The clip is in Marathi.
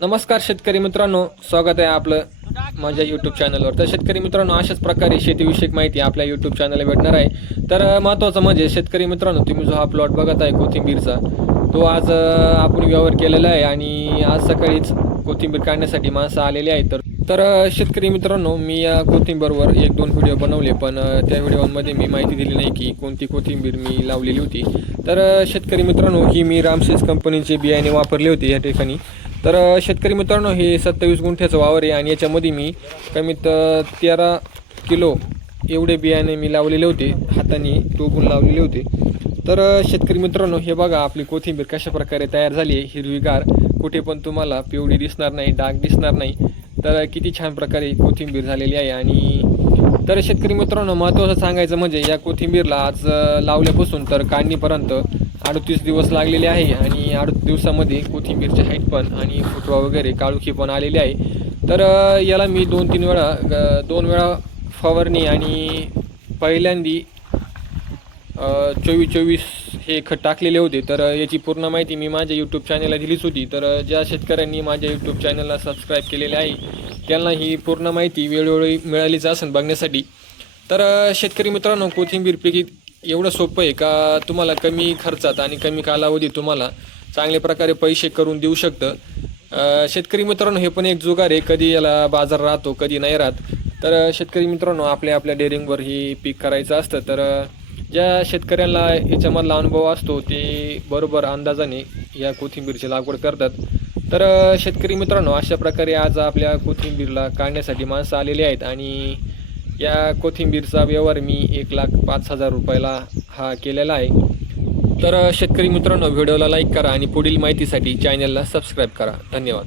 नमस्कार शेतकरी मित्रांनो, स्वागत आहे आपलं माझ्या यूट्यूब चॅनलवर। तर शेतकरी मित्रांनो, अशाच प्रकारे शेतीविषयक माहिती आपल्या यूट्यूब चॅनलला भेटणार आहे। तर महत्त्वाचं म्हणजे शेतकरी मित्रांनो, तुम्ही जो हा प्लॉट बघत आहे कोथिंबीरचा, तो आज आपण व्यवहार केलेला आहे आणि आज सकाळीच कोथिंबीर काढण्यासाठी माणसं आलेली आहेत। तर शेतकरी मित्रांनो, मी या कोथिंबीरवर 1-2 व्हिडिओ बनवले, पण त्या व्हिडिओमध्ये मी माहिती दिली नाही की कोणती कोथिंबीर मी लावलेली होती। तर शेतकरी मित्रांनो, ही मी रामसेज कंपनीचे बियाणे वापरले होते या ठिकाणी। तर शेतकरी मित्रांनो, हे 27 गुंठ्याचं वावर आहे आणि याच्यामध्ये मी कमीत 13 किलो एवढे बियाणे मी लावलेले होते, हाताने टोकून लावलेले होते। तर शेतकरी मित्रांनो, हे बघा आपली कोथिंबीर कशा प्रकारे तयार झाली आहे, हिरवीगार, कुठे पण तुम्हाला पिवळी दिसणार नाही, डाग दिसणार नाही। तर किती छान प्रकारे कोथिंबीर झालेली आहे। आणि तर शेतकरी मित्रांनो, महत्त्वाचं सांगायचं म्हणजे या कोथिंबीरला आज लावल्यापासून तर काढणीपर्यंत 38 दिवस लागलेले आहे आणि 38 दिवसामध्ये कोथिंबीरची हाईट पण आणि फुटवा वगैरे काळुखी पण आलेली आहे। तर याला मी 2 वेळा फवारणी आणि पहिल्यांदी 24-24 हे खत टाकलेले होते। तर याची पूर्ण माहिती मी माझ्या यूट्यूब चॅनलला दिलीच होती। तर ज्या शेतकऱ्यांनी माझ्या यूट्यूब चॅनलला सबस्क्राईब केलेले आहे त्यांना ही पूर्ण माहिती वेळोवेळी मिळालीच असेल बघण्यासाठी। तर शेतकरी मित्रांनो, कोथिंबीर पीक एवढं सोपं आहे का तुम्हाला कमी खर्चात आणि कमी कालावधीत तुम्हाला चांगल्या प्रकारे पैसे करून देऊ शकतं। शेतकरी मित्रांनो, हे पण एक जुगार आहे, कधी याला बाजार राहतो कधी नाही राहत। तर शेतकरी मित्रांनो, आपल्या डेअरिंगवर ही पीक करायचं असतं। तर ज्या शेतकऱ्यांना याच्यामधला अनुभव असतो ते बरोबर अंदाजाने या कोथिंबीरची लागवड करतात। तर शेतकरी मित्रांनो, अशा प्रकारे आज आपल्या कोथिंबीरला काढण्यासाठी माणसं आलेली आहेत आणि या कोथिंबीरचा व्यवहार मी 1,05,000 रुपयाला हा केलेला आहे। तर शेतकरी मित्रांनो, व्हिडिओला लाईक करा आणि पुढील माहितीसाठी चॅनलला सबस्क्राईब करा। धन्यवाद।